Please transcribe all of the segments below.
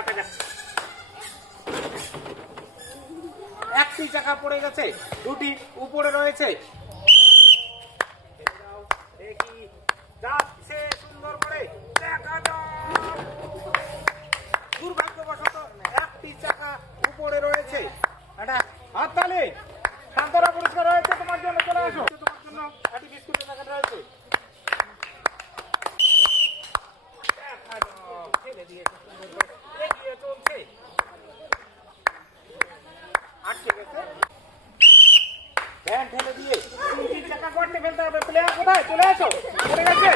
দেখা যাক। একটি চাকা পড়ে গেছে, দুটি উপরে রয়েছে। দেখি যাচ্ছে সুন্দর করে, দেখা যাক। দুর্ভাগ্যবশত একটি চাকা উপরে রয়েছে। এটা হাততালি। শান্তরা পুরস্কার রয়েছে তোমার জন্য, চলে আসো। তোমার জন্য একটি বিস্কুটের প্যাকেট রয়েছে। দেখা যাক, ঠেলে দিয়েছে সুন্দর করে, এগিয়ে চলছে। আটকে গেছে, ভ্যান ঠেলে দিয়ে তিনটি চাকা গর্তে ফেলতে হবে। প্লেয়ার কোথায়? চলে আসো। পড়ে গেছে,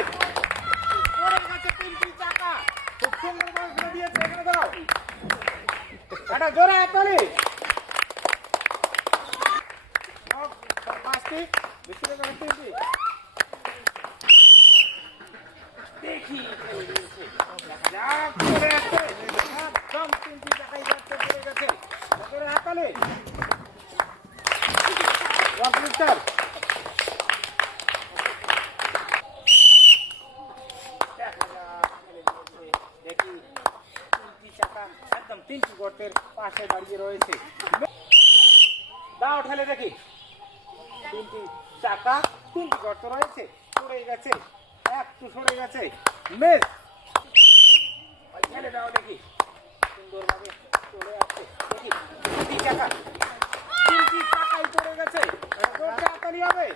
পড়ে গেছে তিনটি চাকা। খুব সুন্দর ভাবে ফেলে দিয়েছে। এখানে দাও, এটা জোরে হাততালি। পাঁচটি বিস্কুটের প্যাকেট, তিনটি। দেখি ফেলে দিয়েছে, দেখা যাক। পড়ে আছে একদম, তিনটি চাকাই গর্তে পড়ে গেছে। জোরে হাততালি। কম্পিউটার দেখি তিনটি চাকা একদম তিনটি গর্তের পাশে দাঁড়িয়ে রয়েছে। দাও ঠেলে দেখি, তিনটি চাকা তিনটি গর্ত রয়েছে। সরে গেছে, একটু সরে গেছে। মেস ঠেলে দাও দেখি, সুন্দরভাবে চলে আসছে। দেখি তিনটি চাকা, তিনটি চাকাই পড়ে গেছে। হাততালি হবে।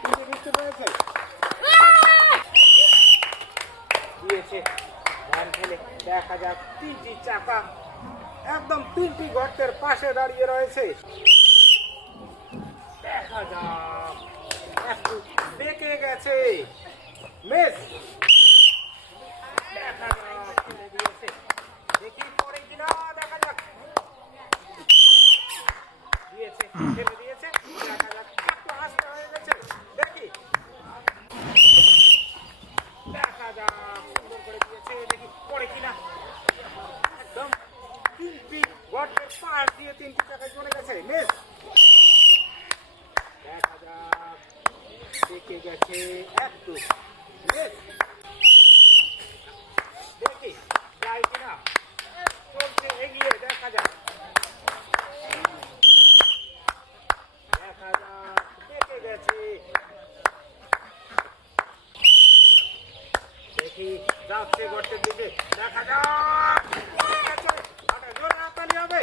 তিনটি বিস্কুট রয়েছে, দিয়েছে ভ্যান ঠেলে। দেখা যাক, তিনটি চাকা একদম তিনটি গর্তের পাশে দাঁড়িয়ে রয়েছে। দেখা যাক, একটু বেঁকে গেছে। মেস দেখা যাক, ঠেলে দিয়েছে। দেখি পড়ে কিনা, দেখা যাক। দিয়েছে, ঠেলে দিয়েছে। দেখা যাক, একটু আস্তে হয়ে গেছে। দেখি, দেখা যাক, সুন্দর করে দিয়েছে। দেখি পড়ে কিনা। একদম তিনটি গর্তের পাশ দিয়ে তিনটি চাকায় চলে গেছে। মেস দেখা যাক, দেখে গেছে একটু। মেস দেখি যায় কিনা, চলছে এগিয়ে। দেখা যাক, দেখা যাক, দেখে গেছে। দেখি যাচ্ছে গর্তের দিকে। দেখা যাক, পড়ে গেছে। আরে জোরে হাততালি হবে।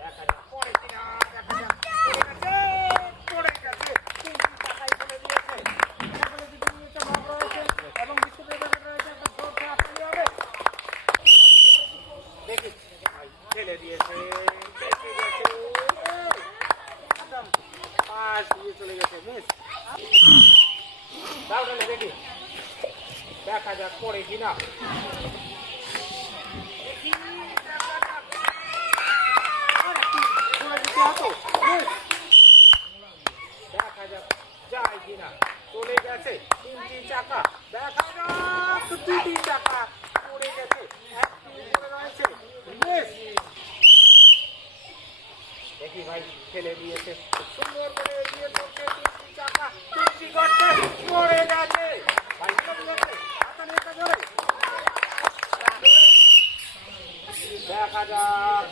দেখা যাক পড়ে কিনা, দেখা যাক। পড়ে গেছে, পড়ে গেছে। তিনটি চাকাই ফেলে দিয়েছে। সকলে দুটো নিচে ভাগ রয়েছে এবং বিস্কুটের প্যাকেট রয়েছে। একটা জোরসে হাততালি হবে। দেখি ফেলে দিয়েছে, দেখে গেছে। একদম পাশ দিয়ে চলে গেছে। মিস দাও ঢেলে দেখি, দেখা যাক পড়ে কিনা। দেখি, দেখা যাক। দেখা যাক যায় কিনা, চলে গেছে। তিনটি চাকা, দেখা যাক। দুটি চাকা পড়ে গেছে, একটি উপরে রয়েছে। মিস দেখি ভাই ফেলে দিয়েছে, সুন্দর করে এগিয়ে চলছে। তিনটি চাকা তিনটি গর্তে পড়ে গেছে। ভাই চলে গেছে, হাততালি একটা জোরে। দেখা যাক,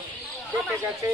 দেখে গেছে।